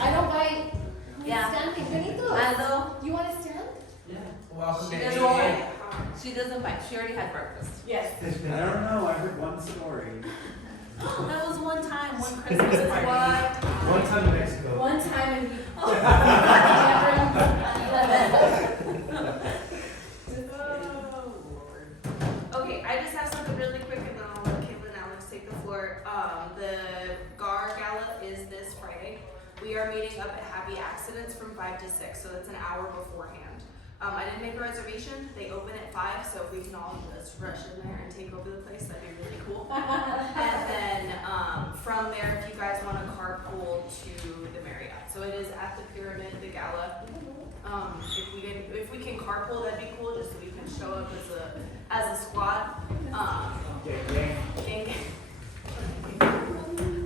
I don't bite. Yeah. Standing. Benito. Aldo, You want to stand? Welcome she to doesn't AA. bite. She doesn't bite. She already had breakfast. Yes. I don't know, I heard one story. That was one time, one Christmas party. One time in Mexico. One time and we. Oh, Lord. Okay, I just have something really quick and then I'll let Caitlin and Alex take the floor. The GAR Gala is this Friday. We are meeting up at Happy Accidents from 5 to 6, so that's an hour beforehand. I didn't make a reservation. They open at 5, so if we can all just rush in there and take over the place, that'd be really cool. And then from there, if you guys want to carpool to the Marriott. So it is at the Pyramid, the gala. If we can carpool, that'd be cool, just so we can show up as a squad. Gang.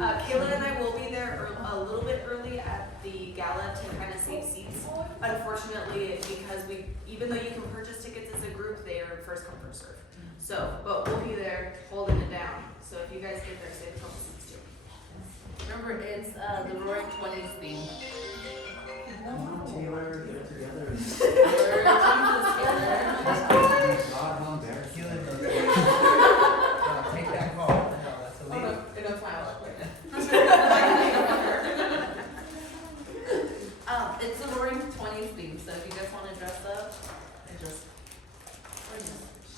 Kayla and I will be there a little bit early at the gala to kind of save seats. Unfortunately, because even though you can purchase tickets as a group, they are first come, first serve. So, but we'll be there holding it down. So if you guys get there, save a couple seats too. Remember, it's the Roaring 20s theme. Taylor, they're together. God, how embarrassing. Take that call. No, that's illegal. It's the Roaring 20s theme, so if you guys want to dress up and just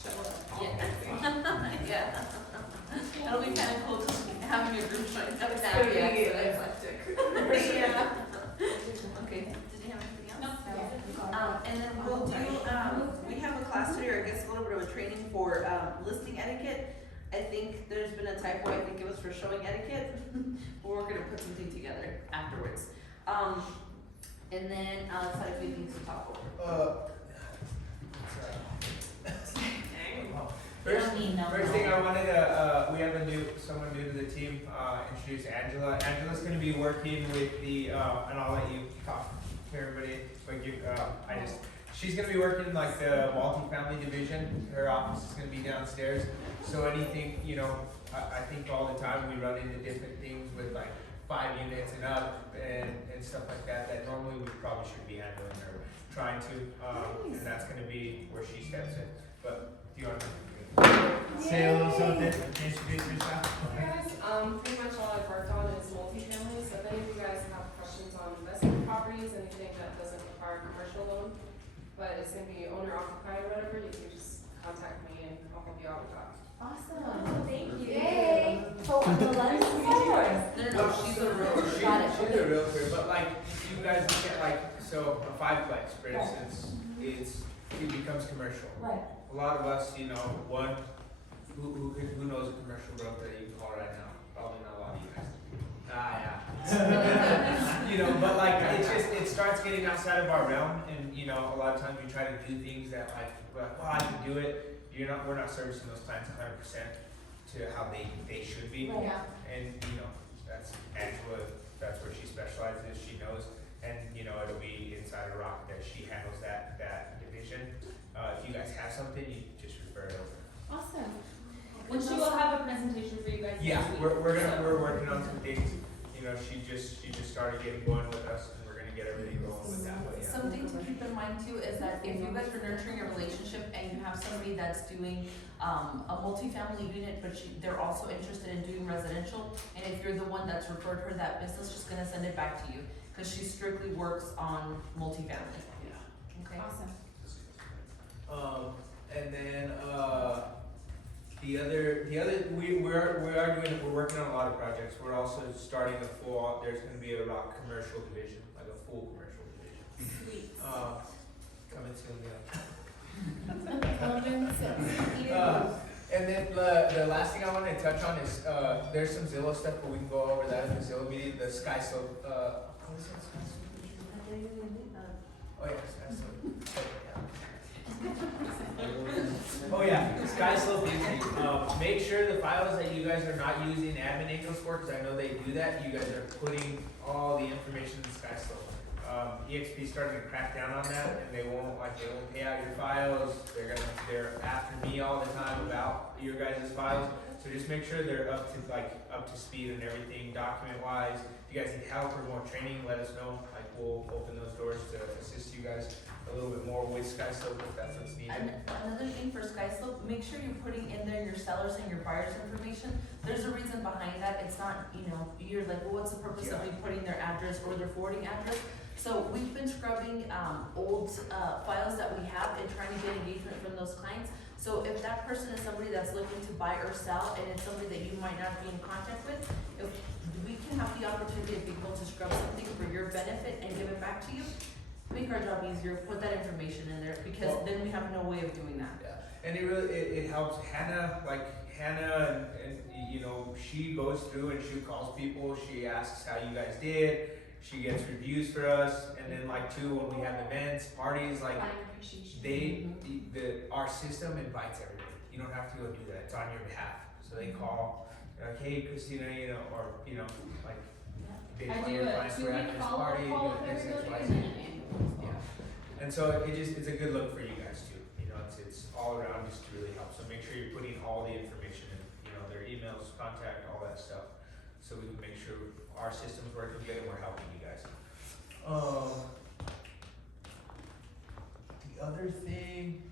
show up. Yeah. Yeah. It'll be kind of cool just having your group showing up at Happy Accidents. Yeah. Okay, did you have anything else? No. And then we'll do, we have a class today, or I guess a little bit of a training for listing etiquette. I think there's been a typo, I think it was for showing etiquette, but we're gonna put something together afterwards. And then, so a few things to talk over. First thing I wanted to, we have someone new to the team, introduce Angela. Angela's gonna be working with the, and I'll let you talk to everybody, but she's gonna be working in like the multifamily division. Her office is gonna be downstairs. So anything, I think all the time we run into different things with like 5 units and up and stuff like that normally we probably should be handling or trying to, and that's gonna be where she steps in. But do you want to say a little something, introduce yourself? Hey guys, pretty much all I've worked on is multifamily, so if any of you guys have questions on investment properties, anything that doesn't require commercial loan, but it's gonna be owner occupied or whatever, you can just contact me and I'll help you out with that. Awesome. Thank you. Yay. Oh, on the lens forward. No, she's a real. She's a realtor, but like you guys look at like so a 5-plex for instance, it becomes commercial. Right. A lot of us, one who knows a commercial realtor that you can call right now? Probably not a lot of you guys. Yeah. But like it starts getting outside of our realm, and a lot of times we try to do things that well I can do it. We're not servicing those clients 100% to how they should be. Right. Yeah. And that's Angela. That's where she specializes. She knows, and it'll be inside of Rock that she handles that division. If you guys have something, you just refer it over. Awesome. And she will have a presentation for you guys. Yeah, next week. we're working on some things. She just started getting going with us, and we're gonna get everything going with that. But yeah. Something to keep in mind too is that if you guys are nurturing a relationship and you have somebody that's doing a multifamily unit, but they're also interested in doing residential, and if you're the one that's referred her that business, just gonna send it back to you, because she strictly works on multifamily. Yeah. Okay. Awesome. And then we're working on a lot of projects. We're also starting there's going to be a Rock commercial division, like a full commercial division. Sweet. Coming soon, Yeah. and then the last thing I want to touch on is there's some Zillow stuff, but we can go over that in the Zillow meeting. The Sky Slope. What is it? Sky Slope? Oh yeah, Sky Slope. Oh yeah, Sky Slope Disney. Make sure the files that you guys are not using admin angels for, because I know they do that. You guys are putting all the information in Sky Slope. EXP starting to crack down on that, and they won't pay out your files. They're after me all the time about your guys' files. So just make sure they're up to speed and everything, document wise. If you guys need help or more training, let us know. Like we'll open those doors to assist you guys a little bit more with SkySlope if that's what's needed. And another thing for SkySlope, make sure you're putting in there your sellers and your buyers information. There's a reason behind that. It's not, you're like, well, what's the purpose of me putting their address or their forwarding address? So we've been scrubbing, old, files that we have and trying to get engagement from those clients. So if that person is somebody that's looking to buy or sell and it's somebody that you might not be in contact with, if we can have the opportunity of being able to scrub something for your benefit and give it back to you, make our job easier, put that information in there, because then we have no way of doing that. Yeah, and it helps Hannah, and she goes through and she calls people, she asks how you guys did, she gets reviews for us, and then too, when we have events, parties, our system invites everybody. You don't have to go do that, it's on your behalf. So they call, they're like, hey Christina, they I want do your a clients, we're at 2-week this follow-up party, call doing with this, everybody X, and Y, then Z. an annual. Yeah. And so it's a good look for you guys too. It's all around just to really help. So make sure you're putting all the information in, their emails, contact, all that stuff. So we can make sure our system's working good and we're helping you guys. The other thing,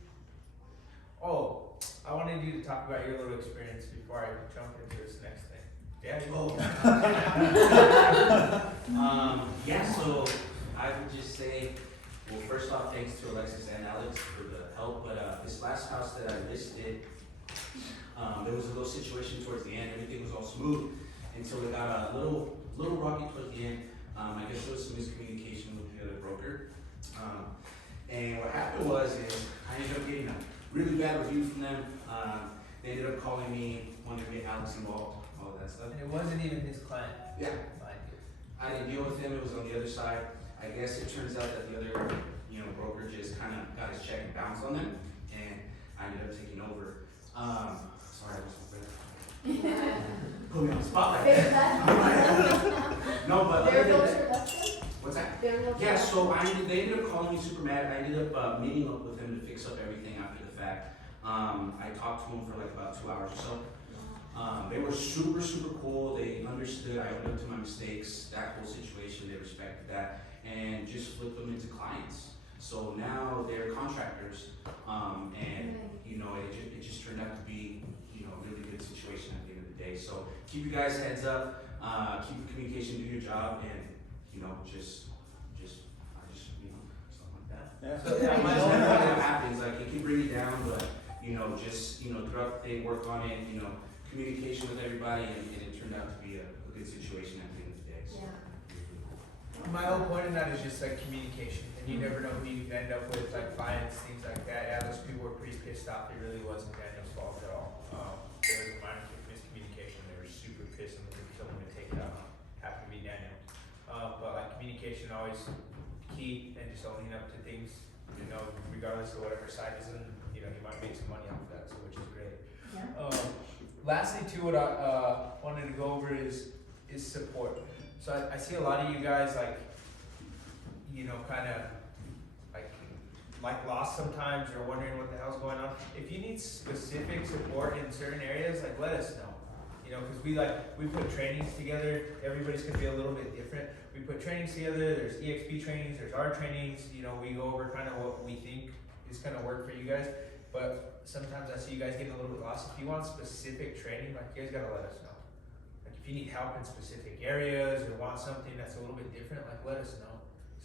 I wanted you to talk about your little experience before I jump into this next thing. Yeah. So I would just say, well, first off, thanks to Alexis and Alex for the help, but this last house that I listed, there was a little situation towards the end, everything was all smooth until it got a little rocky towards the end. I guess there was some miscommunication with the other broker. And what happened was I ended up getting a really bad review from them. They ended up calling me, wanting to get Alex involved, all of that stuff. And it wasn't even his client. Yeah. I didn't deal with him, it was on the other side. I guess it turns out that the other, broker just kind of got his check and bounced on them, and I ended up taking over. Sorry, I was put me on the spot like that. No, but other than that, what's that? Yeah, so they ended up calling me super mad. I ended up meeting up with him to fix up everything after the fact. I talked to him for about 2 hours or so. They were super, super cool. They understood. I owned up to my mistakes, that whole situation. They respected that, and just flipped them into clients. So now they're contractors, and it just turned out to be a really good situation at the end of the day. So keep you guys heads up, keep your communication, do your job, and just stuff like that. Yeah. So, That happens. It can bring you down, but just throughout the day, work on it. Communication with everybody, and it turned out to be a good situation at the end of the day. So. My whole point in that is just communication, and you never know who you can end up with, clients, things like that. Yeah, those people were pretty pissed off. It really wasn't Daniel's fault at all. There was a minor miscommunication. They were super pissed and looking for someone to take it out. Happened to be Daniel. But communication always key, and just owning up to things, regardless of whatever side is in. You might make some money off of that, so which is great. Yeah. Lastly, too, what I wanted to go over is support. So I see a lot of you guys kind of lost sometimes or wondering what the hell's going on. If you need specific support in certain areas, let us know. Because we put trainings together. Everybody's gonna be a little bit different. We put trainings together. There's EXP trainings. There's our trainings. We go over kind of what we think is gonna work for you guys. But sometimes I see you guys getting a little bit lost. If you want specific training, you guys gotta let us know. If you need help in specific areas or want something that's a little bit different, let us know.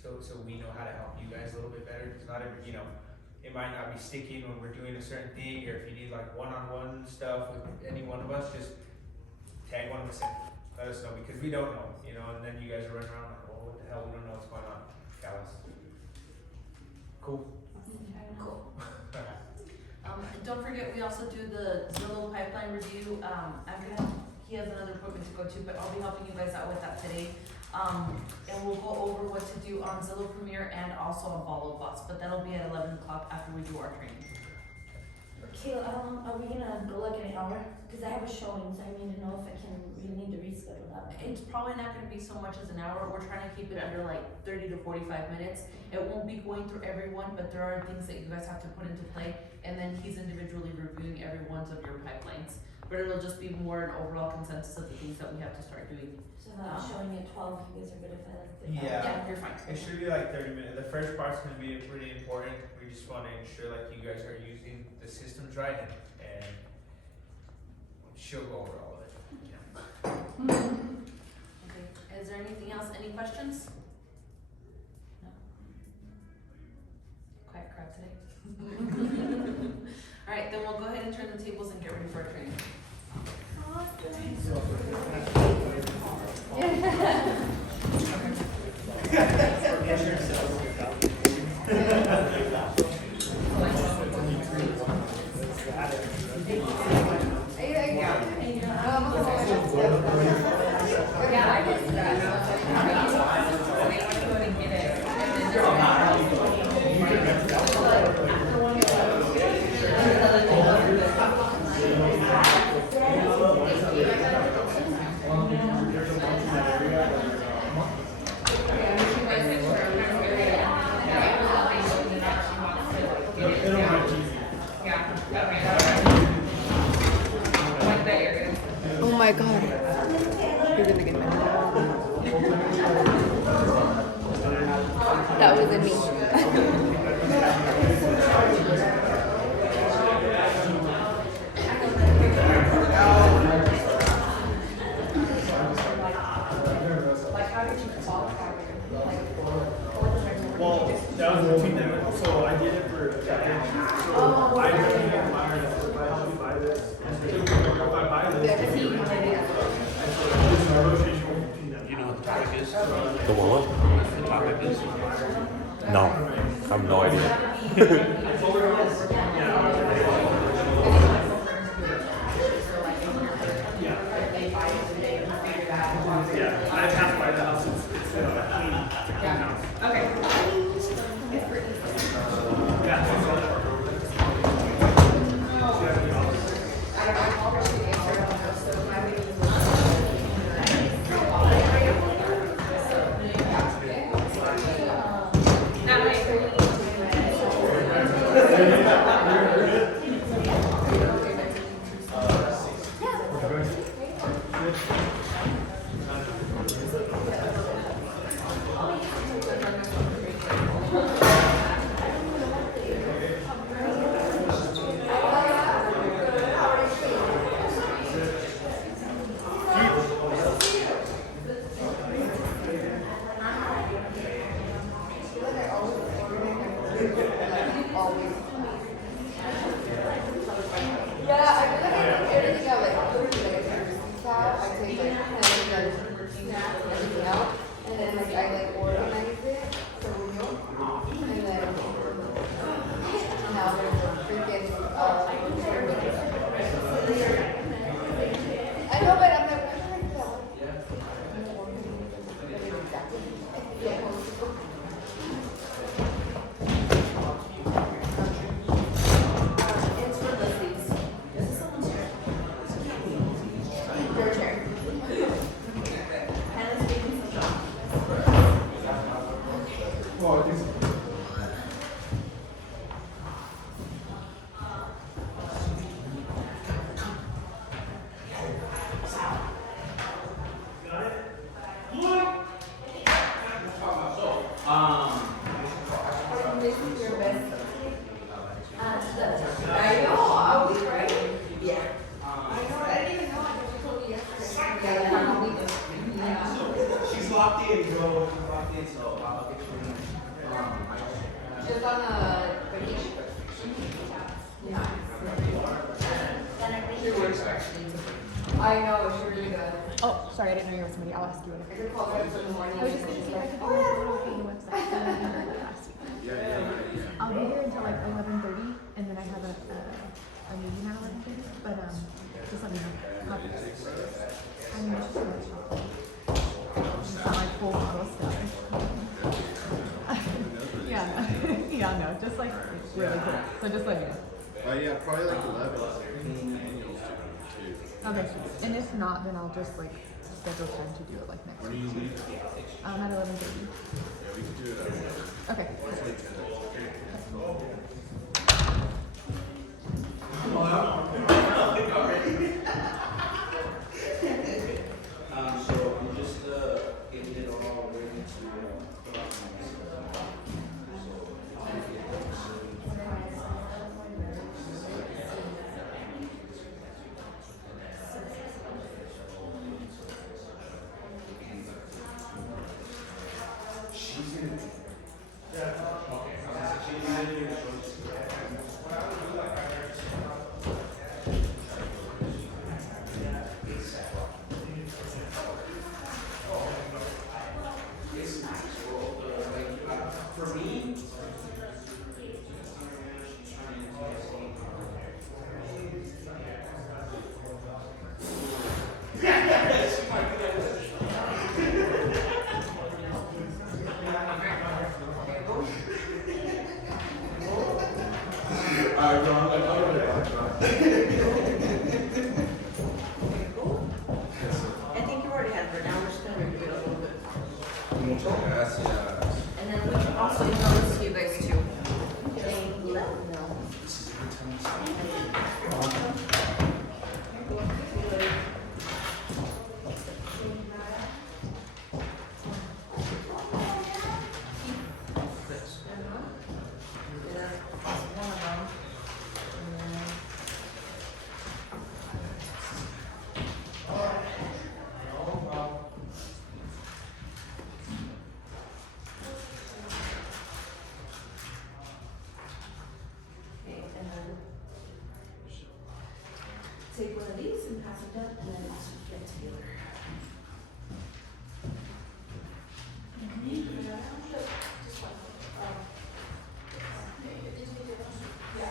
So we know how to help you guys a little bit better. Because not every, it might not be sticking when we're doing a certain thing, or if you need one-on-one stuff with any one of us, just tag one of us in. Let us know, because we don't know, and then you guys are running around oh, what the hell, we don't know what's going on. Callous. Cool. Cool. Don't forget, we also do the Zillow pipeline review. He has another appointment to go to, but I'll be helping you guys out with that today. And we'll go over what to do on Zillow Premier and also on Follow Bots, but that'll be at 11 o'clock after we do our training. Okay, are we gonna go an hour? Cause I have a showing, so I need to know if we need to reschedule that. It's probably not gonna be so much as an hour. We're trying to keep it under 30 to 45 minutes. It won't be going through everyone, but there are things that you guys have to put into play, and then he's individually reviewing every one of your pipelines. but it'll just be more an overall consensus of the things that we have to start doing. So now showing at 12, you guys are good if I left it. Yeah. You're fine. It should be like 30 minutes. The first part's gonna be pretty important. We just wanna ensure like you guys are using the systems right and she'll go over all of it. Okay, is there anything else, any questions? No? Quiet crowd today. Alright, then we'll go ahead and turn the tables and get ready for our training. Oh my god. You're gonna get mad. That wasn't me. Well, that was between them, so I did it for a second. So I really admire that. If I help you buy this, if I buy this, it's a negotiation between them. You know what the topic is? The what? The topic is? No, I have no idea. Yeah, I passed by the house, it's a clean house. Okay. She's locked in, bro. She's locked in, so I'll get you in. She's on a vacation. She works actually. I know, she really does. Oh, sorry, I didn't know you were somebody. I'll ask you in a I could call her in the morning. I was just gonna see if I could find a photo of the website. So I remember last week. I'll be here until like 11:30, and then I have a meeting at 11:30. But just let me know. Okay. I mean, it's just a nice shop. It's not like full model stuff. Yeah, no. Yeah, no, just like really cool. So just let me know. Yeah, probably like 11. Okay, and if not, then I'll just like schedule time to do it like next week. At 11:30. Yeah, we can do it at Okay. Gracias. And then we can also email this to you guys too. Just let me know. Yeah, that's one of them. And then. Okay, and then take one of these and pass it up, and then also get together. Yeah.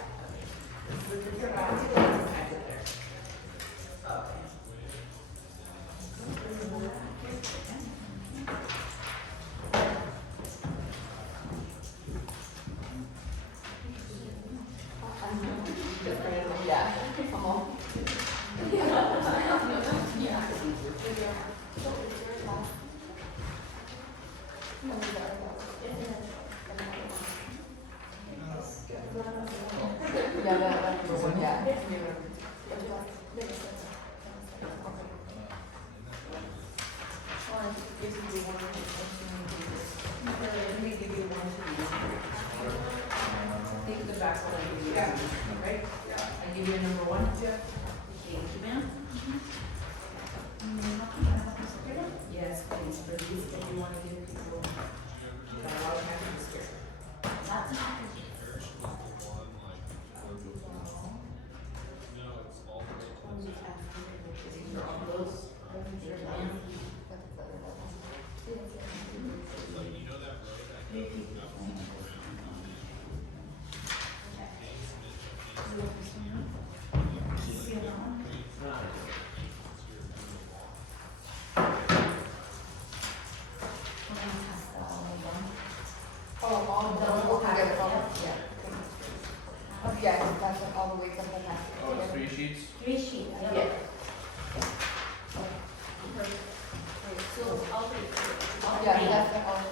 Yeah, that's the one, yeah. Let me give you one to these. Take the back one, I give you, right? I give you a number one? Yeah. Thank you, ma'am. Yes, please, for these, if you wanna give people, a lot of happiness here. Lots of happiness. These are all those. Oh, all done, we'll have it all, yeah. Oh, yeah, that's all the way to the whole packet. Oh, it's 3 sheets? 3 sheets, Yeah. So, I'll take, Yeah, that's the all.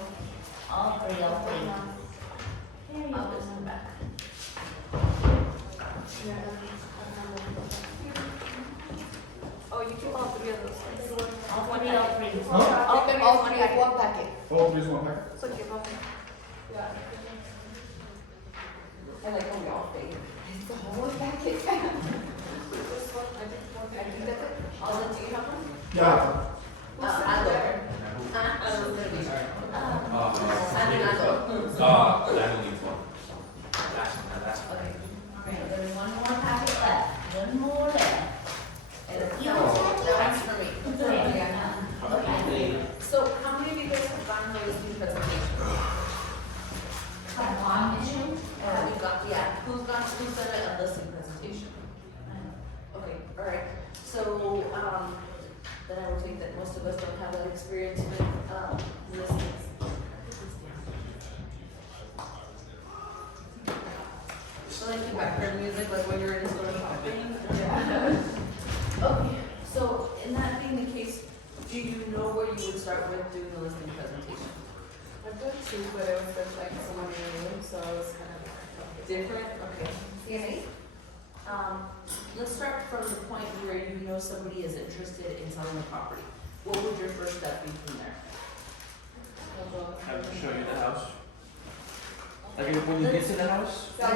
all three. I'll put some back. Oh, you keep all three of those. All three. All three at one packet. Oh, there's one pack. So give them. I like how we all think. It's the whole packet. I think that's it. All the, do you have one? Yeah. I will. I will gonna be. That needs one. That's Okay. Okay, there's one more packet left, one more left. And it's, Yeah. that's for me. Okay. So, how many of you guys have gotten the listing presentation? Come on, issue? Have you got, yeah, who's done a listing presentation? Okay, alright, so, then I will take that most of us don't have that experience with, listings. So like the background music, like when you're in a store shopping? Okay, so in that being the case, do you know where you would start with doing the listing presentation? I've done two, but it was with like someone in the room, so it was kind of Different, okay. CNA? Let's start from the point where you know somebody is interested in selling the property. What would your first step be from there? Have them show you the house. Like when you get to the house? No,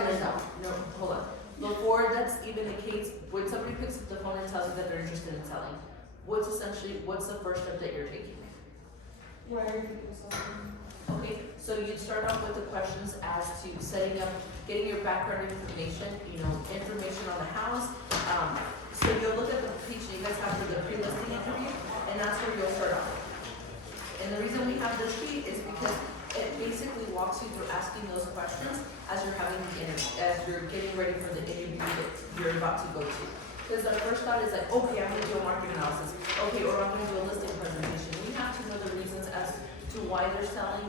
hold on. Before that's even the case, when somebody picks up the phone and tells you that they're interested in selling, what's the first step that you're taking? why are you thinking something? Okay, so you'd start off with the questions as to setting up, getting your background information, information on the house. So you'll look at the page that you guys have for the pre-listing interview, and that's where you'll start off. And the reason we have this sheet is because it basically walks you through asking those questions as you're having the interview, as you're getting ready for the interview that you're about to go to. Because the first thought is like, okay, I'm gonna do a market analysis, okay, or I'm gonna do a listing presentation. We have to know the reasons as to why they're selling,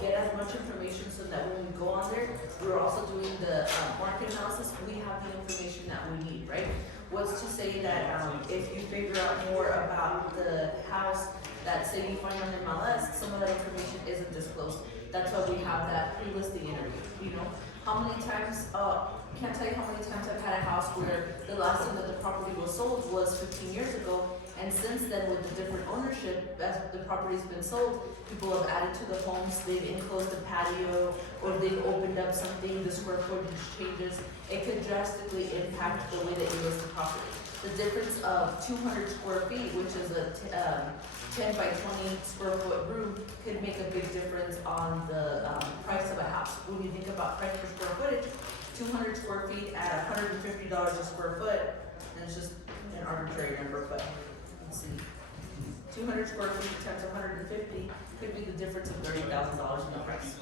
get as much information so that when we go on there, we're also doing the market analysis, we have the information that we need, right? What's to say that if you figure out more about the house that say you find on MLS, some of that information isn't disclosed. That's why we have that pre-listing interview, you know? How many times, can't tell you how many times I've had a house where the last time that the property was sold was 15 years ago, and since then, with the different ownership, as the property's been sold, people have added to the homes, they've enclosed the patio, or they've opened up something, the square footage changes. It could drastically impact the way that you list the property. The difference of 200 square feet, which is a 10 by 20 square foot room, could make a big difference on the price of a house. When you think about price per square footage, 200 square feet at $150 a square foot, and it's just an arbitrary number, but let's see. 200 square feet times 150 could be the difference of $30,000 in the price.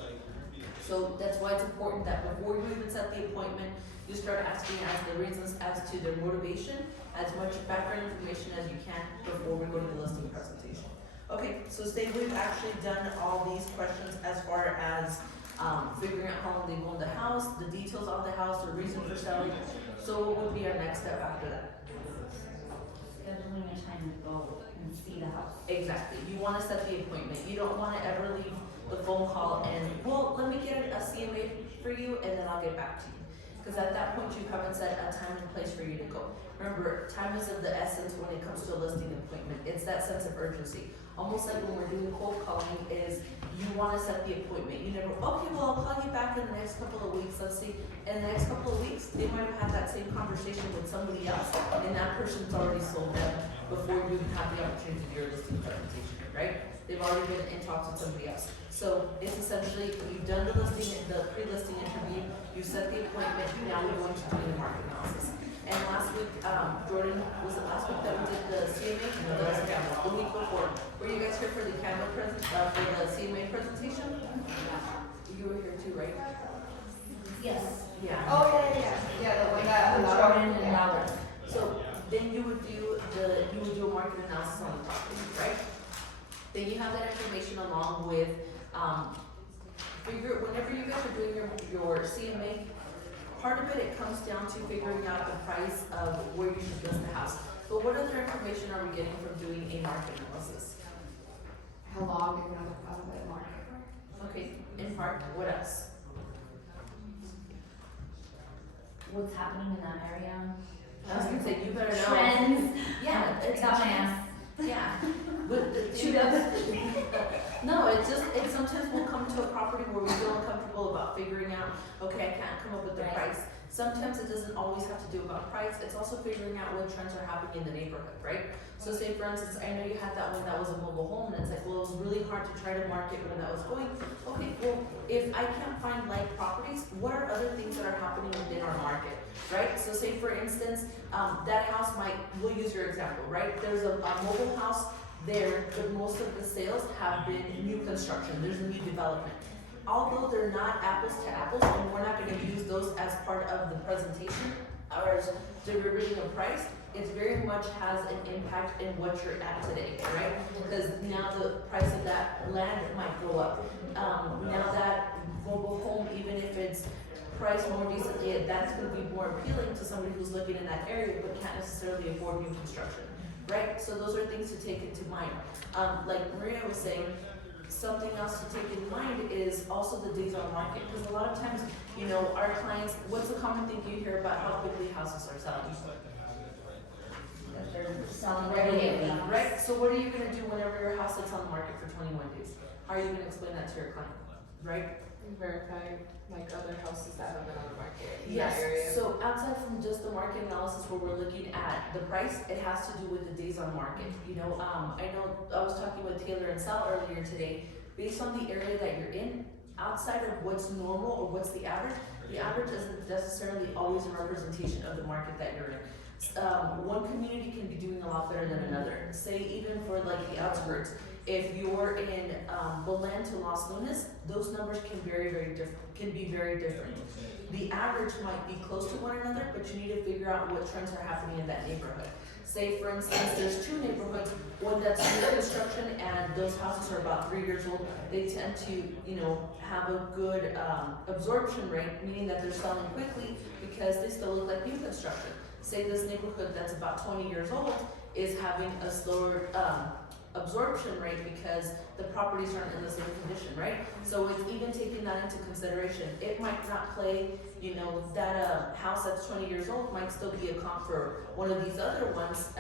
So that's why it's important that before you even set the appointment, you start asking as the reasons as to their motivation, as much background information as you can before we go to the listing presentation. Okay, so say we've actually done all these questions as far as figuring out how long they've owned the house, the details of the house, the reason for selling. So what would be our next step after that? Scheduling a time to go and see the house. Exactly. You want to set the appointment. You don't want to ever leave the phone call and, well, let me get a CMA for you and then I'll get back to you. Because at that point, you haven't set a time and place for you to go. Remember, time is of the essence when it comes to a listing appointment. It's that sense of urgency. Almost like when we're doing cold calling is you want to set the appointment. You never, okay, well, I'll call you back in the next couple of weeks. Let's see. In the next couple of weeks, they might have had that same conversation with somebody else and that person's already sold them before you even have the opportunity to do your listing presentation, right? They've already been in talks with somebody else. So it's essentially, you've done the listing, the pre-listing interview, you set the appointment, now we're going to do the market analysis. And last week, Jordan, was it last week that we did the CMA? No, that was the week before. Were you guys here for the Canva for the CMA presentation? You were here too, right? Yes. Yeah. Oh, yeah, the one that Jordan and yeah. Robert. So then you would do a market analysis on the property, right? Then you have that information along with, whenever you guys are doing your CMA, part of it comes down to figuring out the price of where you should list the house. But what other information are we getting from doing a market analysis? How long you're gonna have that market? Okay, in part, what else? What's happening in that area? I was gonna say, you better know. Trends. Yeah, it's Got my trends. ass. Yeah. But the Shoot thing up. is- No, it sometimes we'll come to a property where we feel uncomfortable about figuring out, okay, I can't come up with the Right. price. Sometimes it doesn't always have to do about price, it's also figuring out what trends are happening in the neighborhood, right? So say for instance, I know you had that one that was a mobile home, and it's like, well, it was really hard to try to market when that was going. Okay, well, if I can't find like properties, what are other things that are happening within our market, right? So say for instance, that house we'll use your example, right? There's a mobile house there, but most of the sales have been new construction, there's a new development. Although they're not apples to apples, and we're not gonna use those as part of the presentation, or as delivering a price, it very much has an impact in what you're at today, right? Because now the price of that land might go up. Now that mobile home, even if it's priced more decently, that's gonna be more appealing to somebody who's looking in that area, but can't necessarily afford new construction, right? So those are things to take into mind. Like Maria was saying, something else to take in mind is also the days on market, because a lot of times, our clients, what's the common thing you hear about how quickly houses are selling? That they're selling regularly. Right, so what are you gonna do whenever your house sits on the market for 21 days? How are you gonna explain that to your client, right? Verify like other houses that have been on the market in Yes, that area. so outside from just the market analysis where we're looking at the price, it has to do with the days on market. I know I was talking with Taylor and Sal earlier today, based on the area that you're in, outside of what's normal or what's the average isn't necessarily always a representation of the market that you're in. One community can be doing a lot better than another. Say even for like the outskirts, if you're in Belen to Los Lunas, those numbers can be very different. The average might be close to one another, but you need to figure out what trends are happening in that neighborhood. Say for instance, there's two neighborhoods, one that's new construction and those houses are about 3 years old. They tend to, have a good absorption rate, meaning that they're selling quickly because they still look like new construction. Say this neighborhood that's about 20 years old is having a slower absorption rate because the properties aren't in the same condition, right? So it's even taking that into consideration. It might not play, you know, that house that's 20 years old might still be a comp for one of these other ones.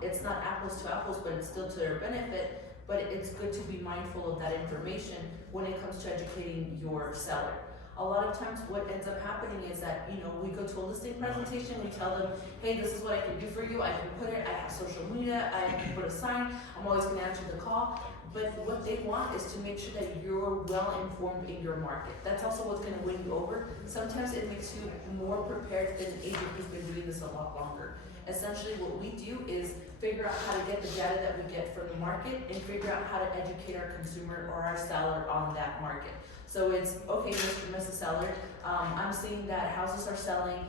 It's not apples to apples, but it's still to their benefit. But it's good to be mindful of that information when it comes to educating your seller. A lot of times what ends up happening is that, you know, we go to a listing presentation, we tell them, hey, this is what I can do for you, I can put it, I have social media, I can put a sign, I'm always gonna answer the call. But what they want is to make sure that you're well informed in your market. That's also what's gonna win you over. Sometimes it makes you more prepared than an agent who's been doing this a lot longer. Essentially what we do is figure out how to get the data that we get from the market and figure out how to educate our consumer or our seller on that market. So it's, okay, Mr. and Mrs. Seller, I'm seeing that houses are selling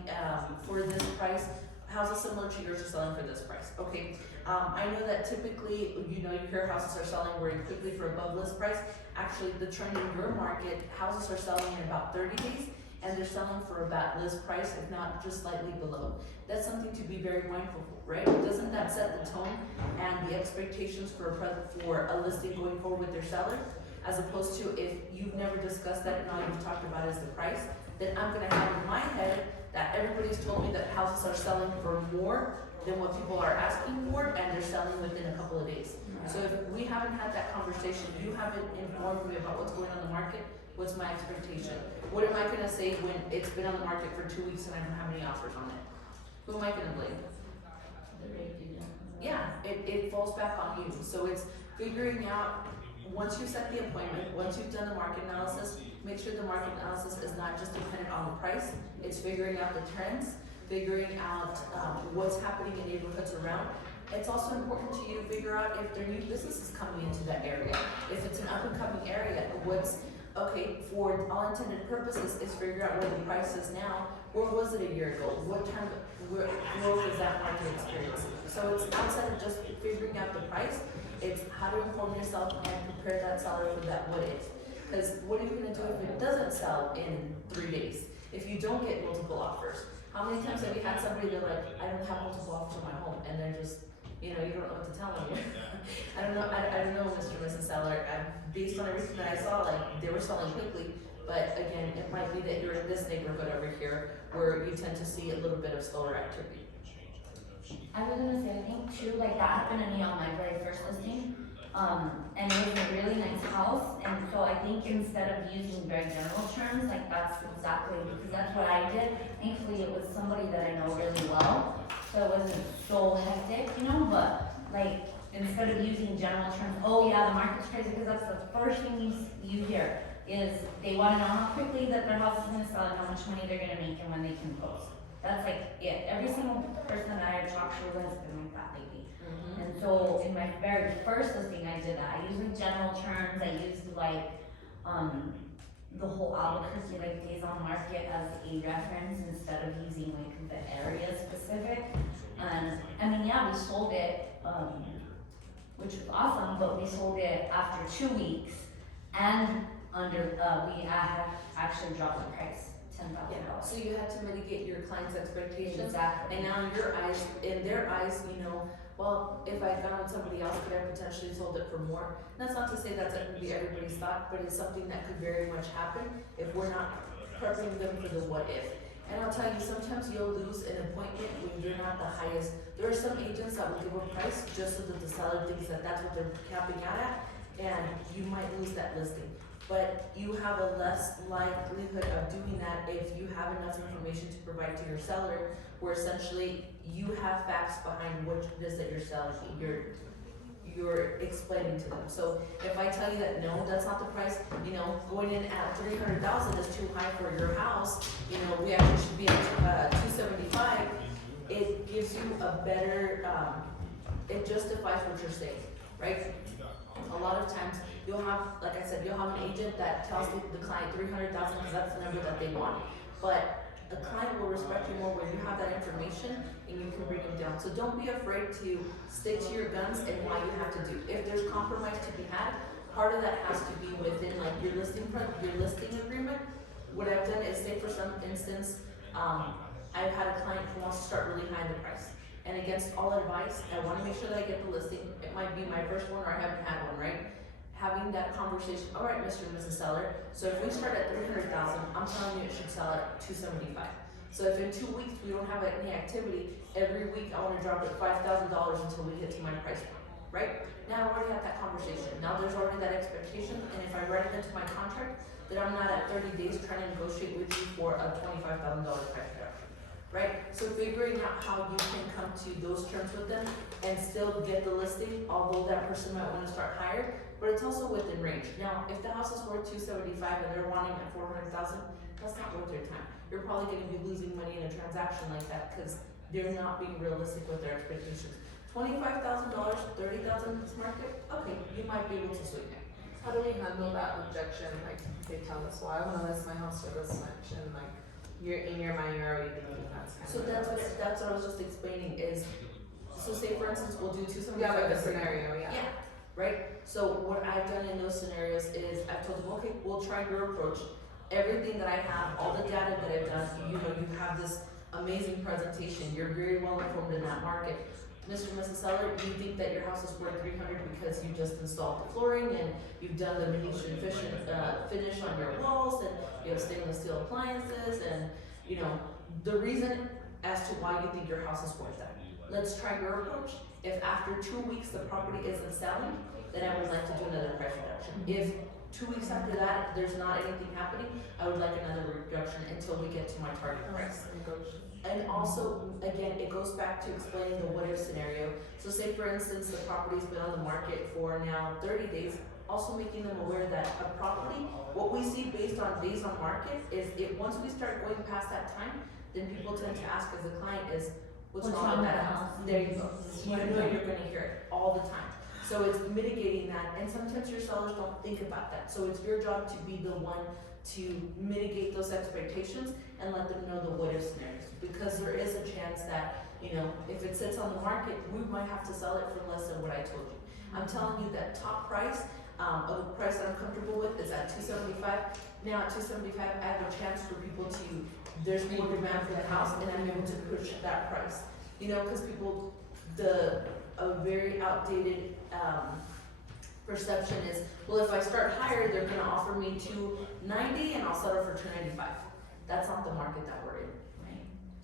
for this price. Houses similar to yours are selling for this price. Okay, I know that typically, you know, you hear houses are selling very quickly for above list price. Actually, the trend in your market, houses are selling in about 30 days and they're selling for about list price, if not just slightly below. That's something to be very mindful of, right? Doesn't that set the tone and the expectations for a listing going forward with their seller? As opposed to if you've never discussed that and all you've talked about is the price, then I'm gonna have in my head that everybody's told me that houses are selling for more than what people are asking for and they're selling within a couple of days. So if we haven't had that conversation, you haven't informed me about what's going on in the market, what's my expectation? What am I gonna say when it's been on the market for 2 weeks and I don't have any offers on it? Who am I gonna blame? Yeah, it falls back on you. So it's figuring out, once you set the appointment, once you've done the market analysis, make sure the market analysis is not just dependent on the price, it's figuring out the trends, figuring out what's happening in neighborhoods around. It's also important to you to figure out if there are new businesses coming into that area. If it's an up and coming area, what's, okay, for all intended purposes, is figure out where the price is now. Where was it a year ago? What kind of growth is that market experiencing? So it's outside of just figuring out the price, it's how to inform yourself and prepare that seller for that what if. Because what are you gonna do if it doesn't sell in 3 days? If you don't get multiple offers? How many times have you had somebody that like, I don't have multiple offers on my home, and they're just, you know, you don't know what to tell them. I don't know, Mr. and Mrs. Seller, based on everything that I saw, like, they were selling quickly, but again, it might be that you're in this neighborhood over here, where you tend to see a little bit of slower activity. I was gonna say, I think too, like that happened to me on my very first listing. And it was a really nice house, and so I think instead of using very general terms, like that's exactly, because that's what I did. Thankfully, it was somebody that I know really well, so it wasn't so hectic, you know, but like, instead of using general terms, oh yeah, the market's crazy, because that's the first thing you hear, is they wanna know how quickly that their house is gonna sell and how much money they're gonna make and when they can close. That's like it. Every single person that I have talked to has been like that lately. And so in my very first listing, I did that. I used like general terms. I used like the whole Albuquerque like days on market as a reference instead of using like the area specific. And I mean, yeah, we sold it, which was awesome. But we sold it after 2 weeks, and under we had actually dropped the price. $10,000. So you had to mitigate your client's expectations. Exactly. And now in their eyes, you know, well, if I found with somebody else, could I potentially sold it for more? And that's not to say that's going to be everybody's thought, but it's something that could very much happen if we're not prepping them for the what if. And I'll tell you, sometimes you'll lose an appointment when you're not the highest. There are some agents that will give a price just so that the seller thinks that that's what they're capping out at, and you might lose that listing. But you have a less likelihood of doing that if you have enough information to provide to your seller, where essentially you have facts behind what it is that you're selling, you're explaining to them. So if I tell you that no, that's not the price, you know, going in at $300,000 is too high for your house, you know, we actually should be at $275, it gives you a better, it justifies what you're saying, right? A lot of times you'll have, like I said, you'll have an agent that tells the client $300,000 because that's the number that they want. But a client will respect you more when you have that information and you can bring them down. So don't be afraid to stick to your guns and why you have to do. If there's compromise to be had, part of that has to be within like your listing agreement. What I've done is say for some instance, I've had a client who wants to start really high in the price. And against all advice, I wanna make sure that I get the listing, it might be my first one or I haven't had one, right? Having that conversation, alright, Mr. and Mrs. Seller, so if we start at 300,000, I'm telling you it should sell at 275. So if in 2 weeks we don't have any activity, every week I wanna drop it $5,000 until we get to my price point, right? Now I've already had that conversation, now there's already that expectation, and if I write it into my contract, then I'm not at 30 days trying to negotiate with you for a $25,000 price reduction, right? So figuring out how you can come to those terms with them and still get the listing, although that person might wanna start higher, but it's also within range. Now, if the house is worth 275 and they're wanting at 400,000, that's not worth your time. You're probably gonna be losing money in a transaction like that, cause they're not being realistic with their expectations. $25,000, $30,000 in this market, okay, you might be able to swing it. How do we handle that objection, like, they tell us, well, I wanna list my house for this much, and like, you're, in your mind, you're already thinking that's kind So of. that's what I was just explaining is, so say for instance, we'll do 275. Yeah, like the scenario, yeah. Yeah, right? So what I've done in those scenarios is I've told them, okay, we'll try your approach. Everything that I have, all the data that I've done, you know, you have this amazing presentation, you're very well informed in that market. Mr. and Mrs. Seller, you think that your house is worth 300 because you just installed the flooring and you've done the Venetian finish on your walls and you have stainless steel appliances and, you know, the reason as to why you think your house is worth that. Let's try your approach. If after 2 weeks the property isn't selling, then I would like to do another price reduction. If 2 weeks after that, there's not anything happening, I would like another reduction until we get to my target price. And also, again, it goes back to explaining the what if scenario. So say for instance, the property's been on the market for now 30 days, also making them aware that a property, what we see based on days on market is once we start going past that time, then people tend to ask as a client is, what's wrong with that house? There you go. You know you're gonna hear it all the time. So it's mitigating that, and sometimes your sellers don't think about that. So it's your job to be the one to mitigate those expectations and let them know the what if scenarios. Because there is a chance that, you know, if it sits on the market, we might have to sell it for less than what I told you. I'm telling you that top price, a price that I'm comfortable with is at 275. Now at 275, I have a chance for people to, there's more demand for the house and I'm able to push that price. You know, because people, a very outdated perception is, well, if I start higher, they're gonna offer me $290 and I'll settle for $295. That's not the market that we're in.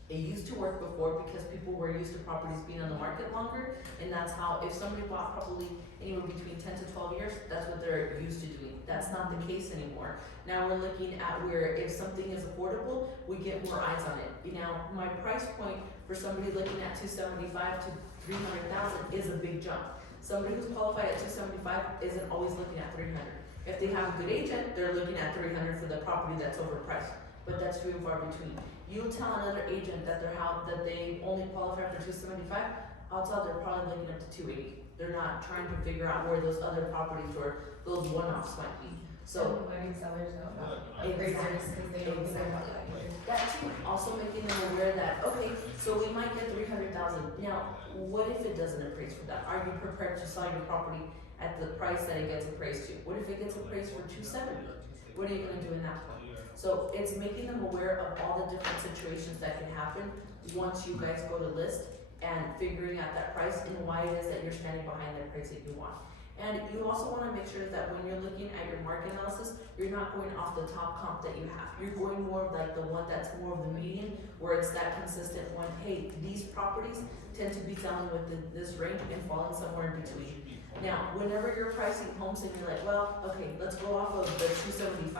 It used to work before because people were used to properties being on the market longer, and that's how, if somebody bought property anywhere between 10 to 12 years, that's what they're used to doing. That's not the case anymore. Now we're looking at where if something is affordable, we get more eyes on it. You know, my price point for somebody looking at 275 to 300,000 is a big jump. Somebody who's qualified at 275 isn't always looking at 300. If they have a good agent, they're looking at 300 for the property that's overpriced, but that's few and far between. You tell another agent that their house, that they only qualify for 275, I'll tell they're probably looking up to 280. They're not trying to figure out where those other properties or those one-offs might be. So letting sellers know about Exactly. appraisers because they don't think about that either. that too, also making them aware that, okay, so we might get 300,000. Now, what if it doesn't appraise for that? Are you prepared to sell your property at the price that it gets appraised to? What if it gets appraised for 270? What are you gonna do in that point? So it's making them aware of all the different situations that can happen once you guys go to list and figuring out that price and why it is that you're standing behind the price that you want. And you also want to make sure that when you're looking at your market analysis, you're not going off the top comp that you have. You're going more of like the one that's more of the median, where it's that consistent one. Hey, these properties tend to be selling within this range and falling somewhere in between. Now, whenever you're pricing homes and you're like, well, okay, let's go off of the 275,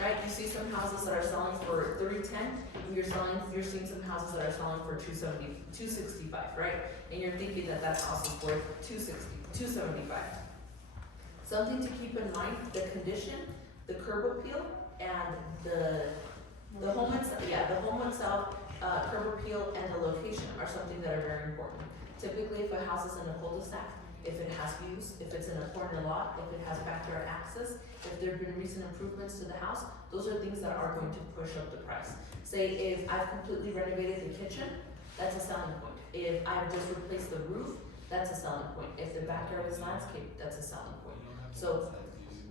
right? You see some houses that are selling for 310, and you're seeing some houses that are selling for 265, right? And you're thinking that that house is worth 275. Something to keep in mind, the condition, the curb appeal, and the home itself, curb appeal and the location are something that are very important. Typically, if a house is in a cul-de-sac, if it has views, if it's in a corner lot, if it has backyard access, if there have been recent improvements to the house, those are things that are going to push up the price. Say if I've completely renovated the kitchen, that's a selling point. If I've just replaced the roof, that's a selling point. If the backyard is landscaped, that's a selling point. So,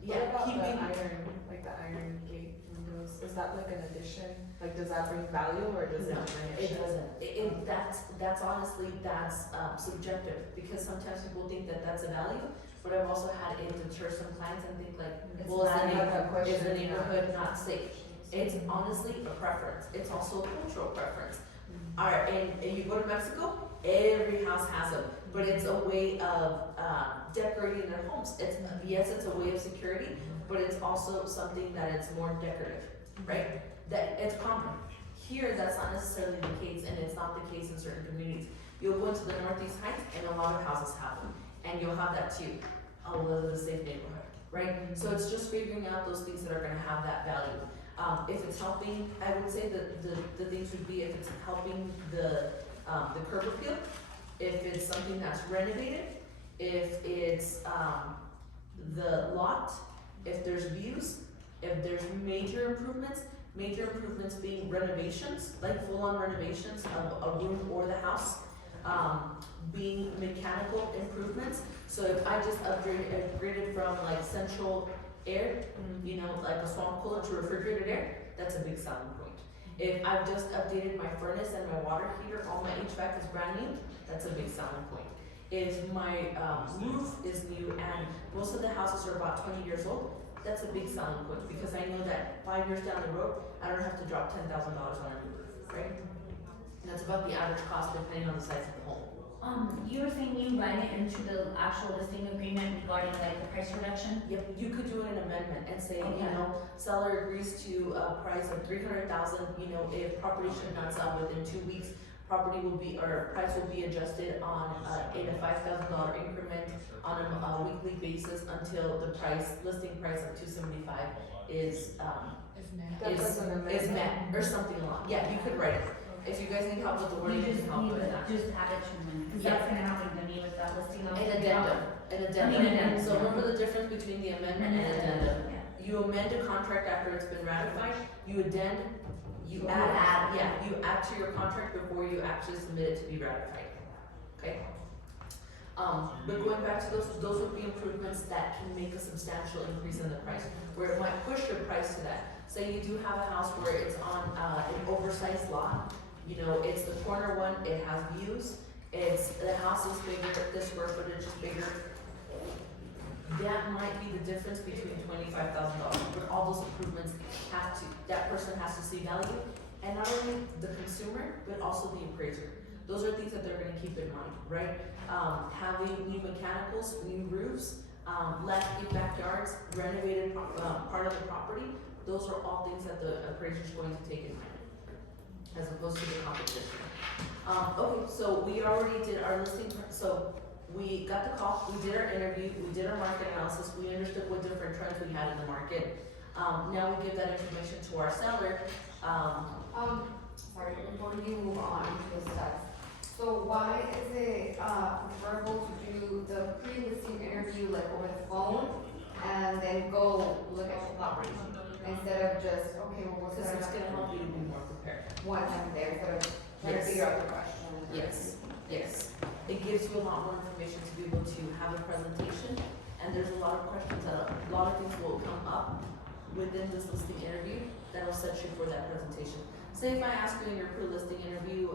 yeah, What about keeping the iron gate windows? is that like an addition? Like, does that bring value or does it No, bring a It shit? doesn't, that's honestly, that's subjective, because sometimes people think that that's a value, but I've also had it deter some clients and think like, It's well, not like a is question, the yeah. neighborhood not safe? It's honestly a preference, it's also a cultural preference. Mm-hmm. Alright, and you go to Mexico, every house has them, but it's a way of decorating their homes. It's, yes, it's a way of security, but it's also something that it's more decorative, right? That it's common. Here, that's not necessarily the case, and it's not the case in certain communities. You'll go into the Northeast Heights, and a lot of houses have them, and you'll have that too. Oh, well, it's a safe neighborhood, right? So it's just figuring out those things that are gonna have that value. If it's helping, I would say that the things would be if it's helping the curb appeal, if it's something that's renovated, if it's the lot, if there's views, if there's major improvements being renovations, like full-on renovations of a room or the house, being mechanical improvements. So if I just upgraded from like central air, you know, like a swamp cooler to refrigerated air, that's a big selling point. If I've just updated my furnace and my water heater, all my HVAC is brand new, that's a big selling point. If my roof is new and most of the houses are about 20 years old, that's a big selling point because I know that 5 years down the road, I don't have to drop $10,000 on a new roof, right? And that's about the average cost depending on the size of the home. You were saying you write it into the actual listing agreement regarding like the price reduction? Yep, you could do an amendment and say, you Okay. know, seller agrees to a price of $300,000, you know, if property should not sell within 2 weeks, property will be, or price will be adjusted on, in a $5,000 increment on a weekly basis until the price, listing price of $275 is met, or something along, yeah, you could write it. If you guys need help with the wording, You you just can help need with to that. just have it to me, cause Yeah. that's gonna happen to me with that listing of. An addendum, an addendum. An addendum. So remember the difference between the amendment and addendum. Yeah. You amend a contract after it's been ratified, you addend, you You add, add. yeah, you add to your contract before you actually submit it to be ratified, okay? But going back to those would be improvements that can make a substantial increase in the price, where it might push your price to that. Say you do have a house where it's on, an oversized lot, you know, it's the corner one, it has views, the house is bigger, the square footage is bigger. That might be the difference between $25,000, but all those improvements that person has to see value, and not only the consumer, but also the appraiser. Those are things that they're gonna keep in mind, right? Having new mechanicals, new roofs, landscape backyards, renovated, part of the property, those are all things that the appraiser's going to take in mind, as opposed to the competition. Okay, so we already did our listing, so we got the call, we did our interview, we did our market analysis, we understood what different trends we had in the market. Now we give that information to our seller. Sorry, before you move on to the steps. So why is it, preferable to do the pre-listing interview like over the phone and then go look at the property? Instead of just, okay, well, what's Because it's gonna gonna help happen you to be more prepared. one time there, instead of trying to Yes. figure out the question? Yes, yes. It gives you a lot more information to be able to have a presentation, and there's a lot of questions a lot of things will come up within this listing interview that'll set you for that presentation. Say if I ask you in your pre-listing interview,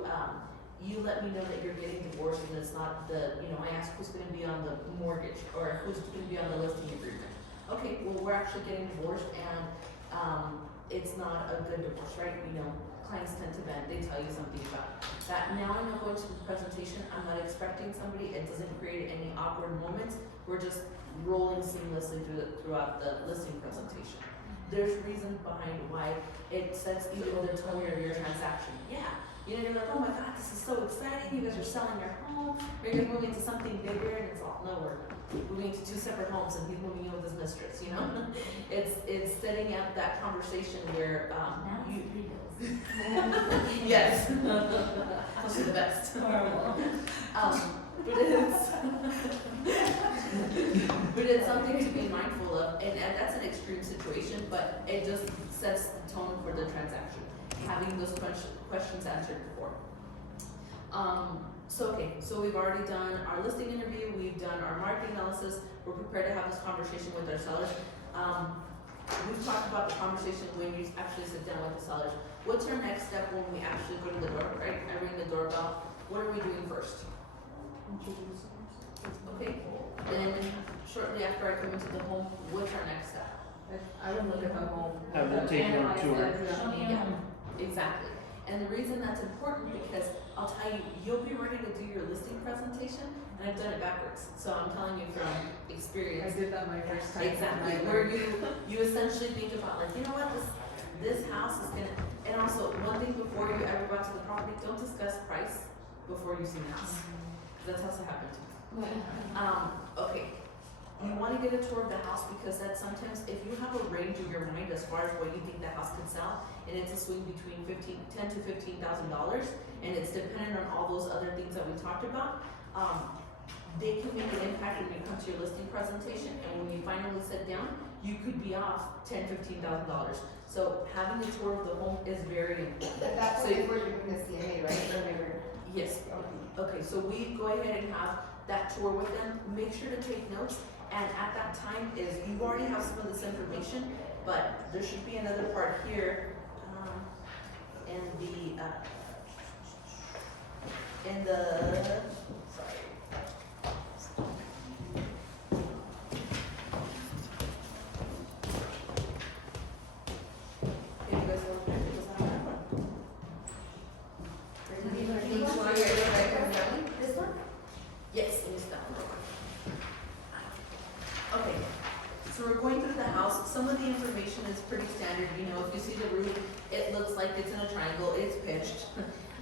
you let me know that you're getting divorced and it's not I ask who's gonna be on the mortgage or who's gonna be on the listing agreement. Okay, well, we're actually getting divorced and, it's not a good divorce, right? Clients tend to bend, they tell you something about that. Now I'm gonna go into the presentation, I'm not expecting somebody, it doesn't create any awkward moments, we're just rolling seamlessly throughout the listing presentation. There's reasons behind why it sets even the tone of your transaction. Yeah, you're like, oh my God, this is so exciting, you guys are selling your home, or you're moving to something bigger, and it's all, no, we're moving to 2 separate homes and he's moving in with his mistress, It's setting up that conversation where, Now you, it's 3 bills. yes, those are the best. But it's something to be mindful of, and that's an extreme situation, but it just sets the tone for the transaction, having those questions answered before. So we've already done our listing interview, we've done our market analysis, we're prepared to have this conversation with our sellers. we've talked about the conversation when you actually sit down with the sellers. What's our next step when we actually go to the door, right? I ring the doorbell. What are we doing first? Okay, then shortly after I come into the home, what's our next step? I would look at the home. Have them take you on a Analyze tour. it. Yeah, exactly. And the reason that's important because I'll tell you, you'll be ready to do your listing presentation, and I've done it backwards. So I'm telling you from experience. I did that my first time. Exactly, where you essentially think about like, you know what, this house is gonna, and also, one thing before you ever go out to the property, don't discuss price before you see the house. 'Cause that's also happened to me. Okay, you wanna get a tour of the house because that sometimes, if you have a range in your mind as far as what you think the house could sell, and it's a swing between $10,000 to $15,000, and it's dependent on all those other things that we talked about, they can make an impact when you come to your listing presentation, and when you finally sit down, you could be off $10,000, $15,000. So having a tour of the home is very important. But that's So what we were doing the CMA, right? When we were. yes, okay, so we go ahead and have that tour with them, make sure to take notes, and at that time is, you already have some of this information, but there should be another part here, in the, sorry. If you guys want to print it, does that matter? This one? Yes, it is that one. Okay, so we're going through the house, some of the information is pretty standard, you know, if you see the roof, it looks like it's in a triangle, it's pitched.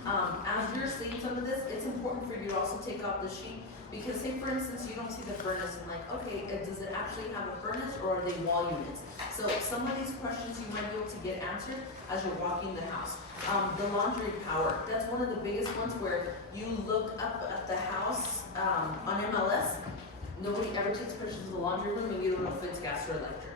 As you're seeing some of this, it's important for you to also take off the sheet, because say for instance, you don't see the furnace and like, okay, does it actually have a furnace or are they wall units? So some of these questions you might be able to get answered as you're walking the house. The laundry power, that's one of the biggest ones where you look up at the house, on MLS, nobody ever takes pictures of the laundry room and you don't know if it's gas or electric.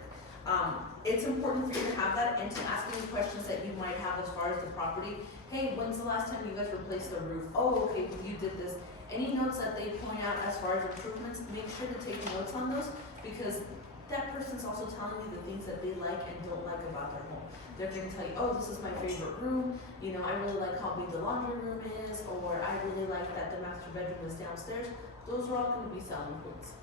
It's important for you to have that and to ask any questions that you might have as far as the property. Hey, when's the last time you guys replaced the roof? Oh, okay, you did this. Any notes that they point out as far as improvements, make sure to take notes on those, because that person's also telling you the things that they like and don't like about their home. They're gonna tell you, oh, this is my favorite room, you know, I really like how big the laundry room is, or I really like that the master bedroom is downstairs. Those are all gonna be selling points.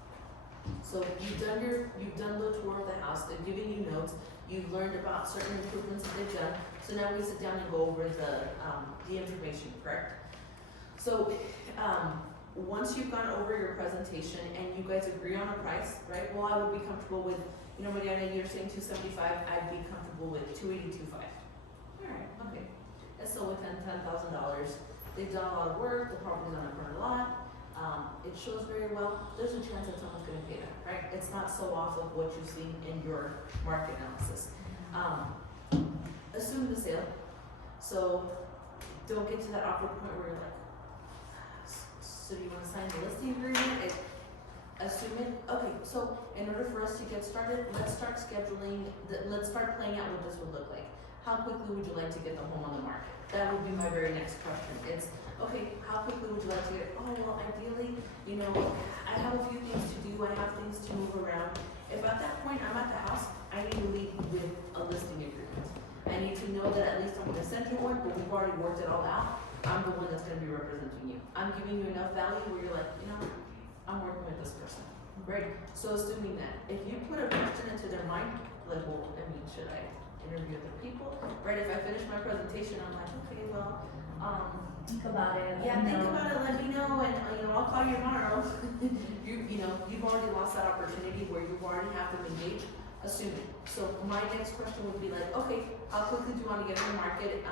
So you've done the tour of the house, they've given you notes, you've learned about certain improvements that they've done, so now we sit down and go over the information, correct? So, once you've gone over your presentation and you guys agree on a price, right? Well, I would be comfortable with, you know, Mariana, you're saying $275, I'd be comfortable with $280, $250. Alright, okay. That's still within $10,000. They've done a lot of work, the property's on a current lot, it shows very well. There's a chance that someone's gonna pay that, right? It's not so off of what you've seen in your market analysis. Assume the sale. So don't get to that awkward point where you're like, so do you wanna sign the listing agreement? Assume it, okay, so in order for us to get started, let's start scheduling, let's start playing out what this would look like. How quickly would you like to get the home on the market? That would be my very next question. It's, okay, how quickly would you like to get it? Oh, well, ideally, you know, I have a few things to do, I have things to move around. If at that point I'm at the house, I need to leave with a listing agreement. I need to know that at least I'm gonna send you one, but we've already worked it all out. I'm the one that's gonna be representing you. I'm giving you enough value where you're like, you know, I'm working with this person, right? So assuming that, if you put a question into their mind, like, well, I mean, should I interview other people? Right, if I finish my presentation, I'm like, okay, well, Think about it. yeah, think about it, let me know, and, you know, I'll call you tomorrow. You know, you've already lost that opportunity where you already have them engaged, assume it. So my next question would be like, okay, how quickly do you wanna get in the market?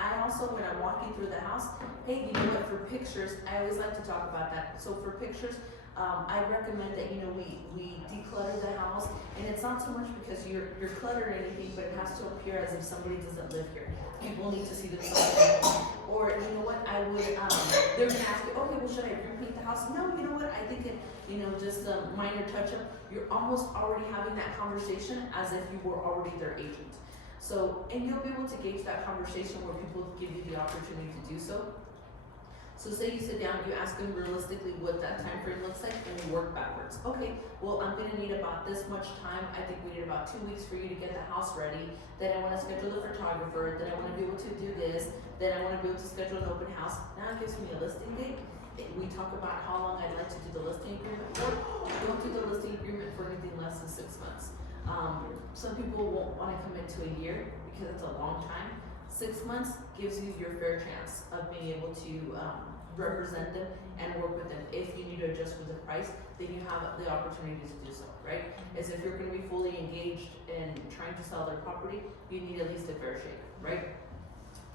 I also, when I'm walking through the house, hey, you know what, for pictures, I always like to talk about that. So for pictures, I recommend that, you know, we declutter the house, and it's not so much because you're cluttering anything, but it has to appear as if somebody doesn't live here. People need to see themselves. Or, you know what, I would, they're gonna ask you, okay, well, should I repaint the house? No, you know what, I think it, you know, just a minor touch-up. You're almost already having that conversation as if you were already their agent. So, and you'll be able to gauge that conversation where people give you the opportunity to do so. So say you sit down, you ask them realistically what that time frame looks like, and you work backwards. Okay, well, I'm gonna need about this much time, I think we need about 2 weeks for you to get the house ready, then I wanna schedule the photographer, then I wanna be able to do this, then I wanna be able to schedule an open house. Now it gives me a listing date. We talk about how long I'd like to do the listing agreement for. Don't do the listing agreement for anything less than 6 months. Some people won't wanna commit to a year because it's a long time. 6 months gives you your fair chance of being able to represent them and work with them. If you need to adjust with the price, then you have the opportunity to do so, right? As if you're gonna be fully engaged in trying to sell their property, you need at least a fair shake, right?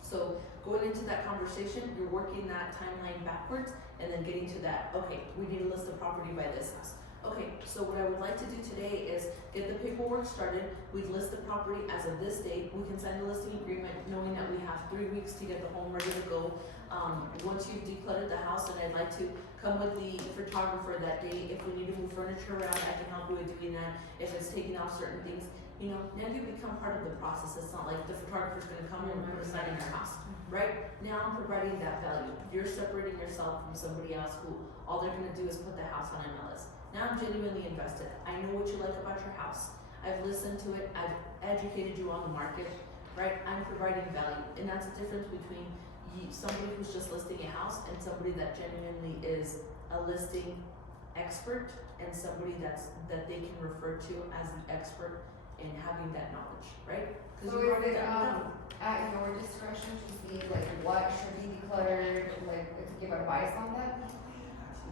So going into that conversation, you're working that timeline backwards and then getting to that, okay, we need to list the property by this house. Okay, so what I would like to do today is get the paperwork started. We list the property as of this date. We can sign the listing agreement knowing that we have 3 weeks to get the home ready to go. Once you've decluttered the house, and I'd like to come with the photographer that day. If we need to move furniture around, I can help you with doing that. If it's taking off certain things, you know, now you become part of the process. It's not like the photographer's gonna come and put a sign in your house, right? Now I'm providing that value. You're separating yourself from somebody else who all they're gonna do is put the house on MLS. Now I'm genuinely invested. I know what you like about your house. I've listened to it. I've educated you on the market, right? I'm providing value. And that's the difference between somebody who's just listing a house and somebody that genuinely is a listing expert and somebody that they can refer to as the expert in having that knowledge, right? So is it, at your discretion to see like what should be decluttered, like to give advice on that?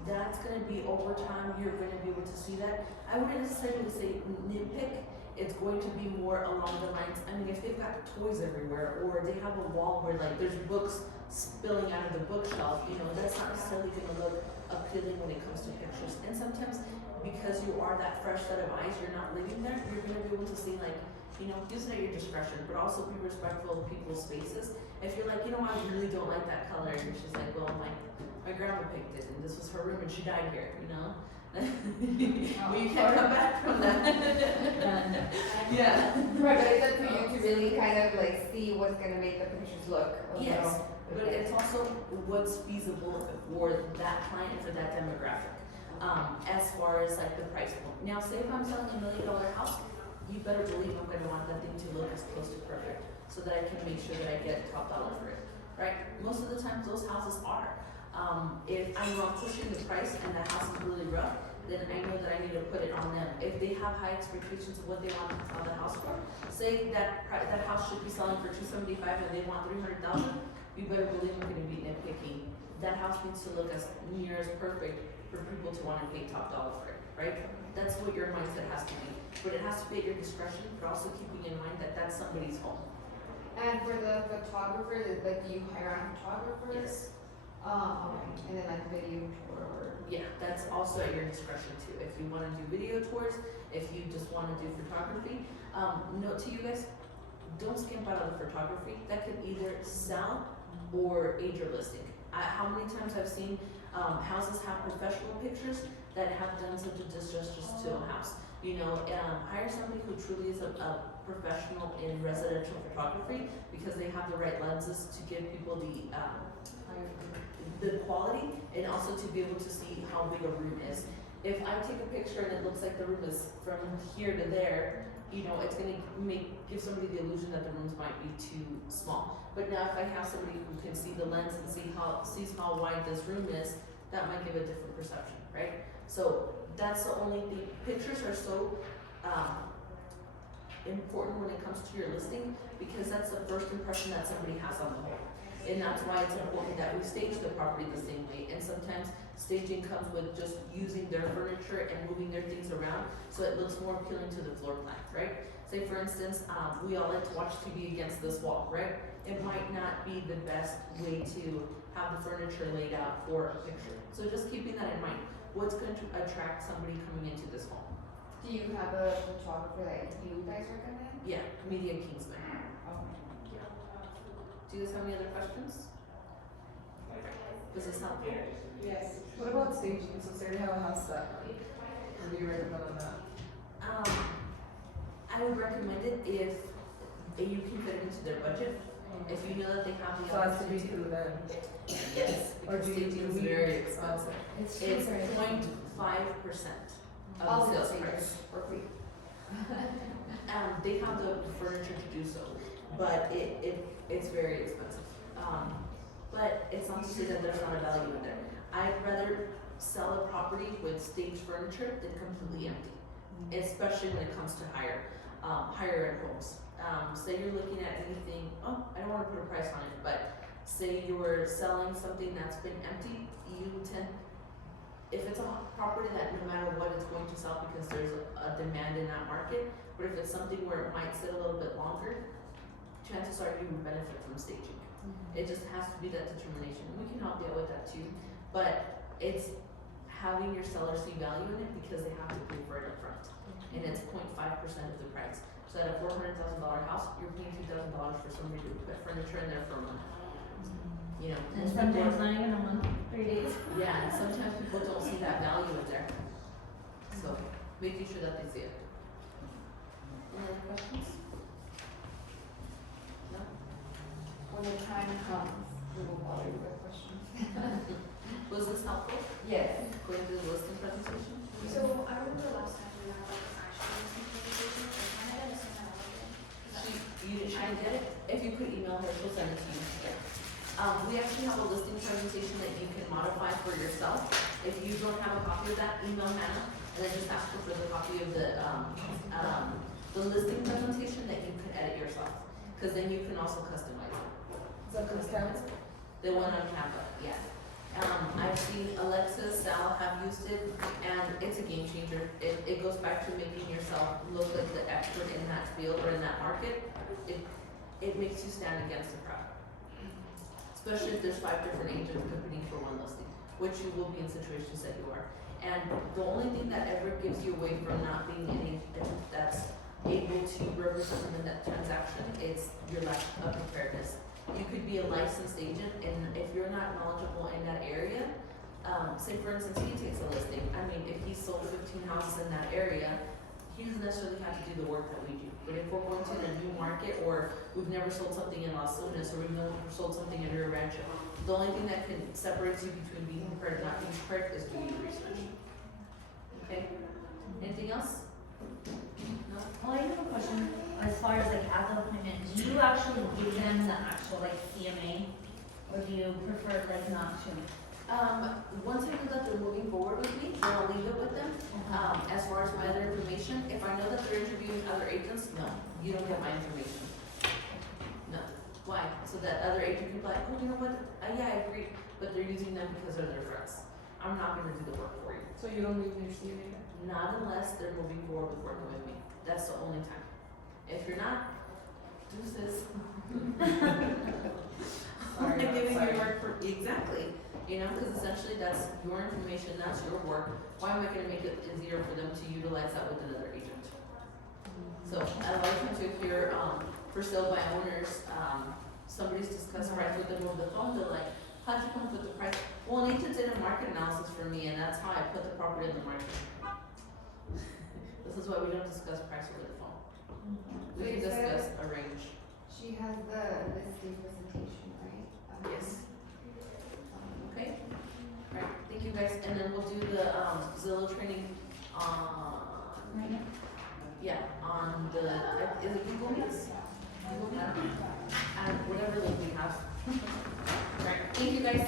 That's gonna be over time, you're gonna be able to see that. I wouldn't necessarily say nitpick, it's going to be more along the lines, I mean, if they've got toys everywhere, or they have a wall where like there's books spilling out of the bookshelf, you know, that's not necessarily gonna look appealing when it comes to pictures. And sometimes, because you are that fresh set of eyes, you're not living there, you're gonna be able to see like, you know, use it at your discretion, but also be respectful of people's spaces. If you're like, you know, I really don't like that color, and she's like, well, my grandma picked it, and this was her room, and she died here, you know? Well, you can't come back from that. Yeah. Right, but it's up to you to really kind of like see what's gonna make the pictures look a Yes, little. but it's also what's feasible for that client and for that demographic. As far as like the price point. Now, say if I'm selling $1 million house, you better believe I'm gonna want that thing to look as close to perfect so that I can make sure that I get top dollar for it, right? Most of the times those houses are. If I know I'm pushing the price and the house is really rough, then I know that I need to put it on them. If they have high expectations of what they want to sell the house for, say that house should be selling for $275 and they want $300,000, you better believe I'm gonna be nitpicky. That house needs to look as near as perfect for people to wanna pay top dollar for it, right? That's what your mindset has to be. But it has to be at your discretion, but also keeping in mind that that's somebody's home. And for the photographer, like do you hire a photographer? Yes. Okay, and then like video tour or? Yeah, that's also at your discretion too. If you wanna do video tours, if you just wanna do photography. Note to you guys, don't skimp out on the photography. That could either sell or age your listing. How many times I've seen houses have professional pictures that have done such a disjustice to a house. You know, hire somebody who truly is a professional in residential photography because they have the right lenses to give people the quality and also to be able to see how big a room is. If I take a picture and it looks like the room is from here to there, you know, it's gonna give somebody the illusion that the rooms might be too small. But now if I have somebody who can see the lens and sees how wide this room is, that might give a different perception, right? So that's the only thing. Pictures are so important when it comes to your listing because that's the first impression that somebody has on the home. And that's why it's important that we stage the property the same way. And sometimes staging comes with just using their furniture and moving their things around so it looks more appealing to the floor plan, right? Say for instance, we all like to watch TV against this wall, right? It might not be the best way to have the furniture laid out for a picture. So just keeping that in mind. What's going to attract somebody coming into this home? Do you have a photographer that you guys recommend? Yeah, Media Kingsman. Okay. Do you guys have any other questions? Does this help? Yes. What about staging? So say they have a house that, what do you recommend on that? I would recommend it if you can fit it into their budget. If you know that they have the So it has to be opportunity. through them. Yes, Or because do you, staging is do we? very expensive. It's It's cheaper. 0.5% of All the the sales price. seniors for free. They have the furniture to do so, but it's very expensive. But it's not to say that there's not a value in there. I'd rather sell a property with staged furniture than completely empty, especially when it comes to higher end homes. Say you're looking at anything, I don't wanna put a price on it, but say you were selling something that's been empty, if it's a property that no matter what it's going to sell because there's a demand in that market, but if it's something where it might sit a little bit longer, chances are you would benefit from staging. It just has to be that determination. We can help you out with that too, but it's having your seller see value in it because they have to pay for it upfront. And it's 0.5% of the price. So at a $400,000 house, you're paying $2,000 for somebody to put furniture in there for a month. You know, And most sometimes people- not even a month, 3 days. yeah, and sometimes people don't see that value in there. So making sure that they see it. Any other questions? No? When the time comes, we will bother you with questions. Was this helpful? Yes. Going through the listing presentation? So I remember last time we had like an actual presentation, I kind of just sent that over there. You didn't get it? If you could email her, she'll send it to you. We actually have a listing presentation that you can modify for yourself. If you don't have a copy of that, email Hannah and then just ask her for the copy of the listing presentation that you can edit yourself. Cause then you can also customize it. Is that the scans? The one on Canva, yeah. I've seen Alexis, Sal have used it, and it's a game changer. It goes back to making yourself look like the expert in that field or in that market. It makes you stand against the crowd. Especially if there's 5 different agents competing for one listing, which you will be in situations that you are. And the only thing that ever gives you away from not being an agent that's able to represent in that transaction is your lack of preparedness. You could be a licensed agent, and if you're not knowledgeable in that area, say for instance, he takes a listing. I mean, if he sold 15 houses in that area, he doesn't necessarily have to do the work that we do. But if we're going to a new market, or we've never sold something in Las Lunas, or we've never sold something in Rio Rancho, the only thing that can separate you between being prepared and not being prepared is doing your research. Okay? Anything else? No? Well, I have a question, as far as like as an appointment, do you actually give them the actual like CMA? Or do you prefer like not to? Once I know that they're moving forward with me, then I'll leave it with them. As far as my other information, if I know that they're interviewing other agents, no, you don't get my information. No. Why? So that other agent can be like, oh, you know what, yeah, I agree, but they're using them because they're their friends. I'm not gonna do the work for you. So you don't need your CMA? Not unless they're moving forward with working with me. That's the only time. If you're not, deuces. I'm not giving you work for, exactly. You know, because essentially that's your information, that's your work. Why am I gonna make it easier for them to utilize that with another agent? So a lot of times if you're for sale by owners, somebody's discussed price with them over the phone, they're like, how'd you come up with the price? Well, an agent did a market analysis for me, and that's how I put the property in the market. This is why we don't discuss price over the phone. We can discuss a range. She has the listing presentation, right? Yes. Okay? Alright, thank you guys, and then we'll do the Zillow training on, yeah, on the, is it Google Meets? Google Meet? And whatever link we have. Alright, thank you guys.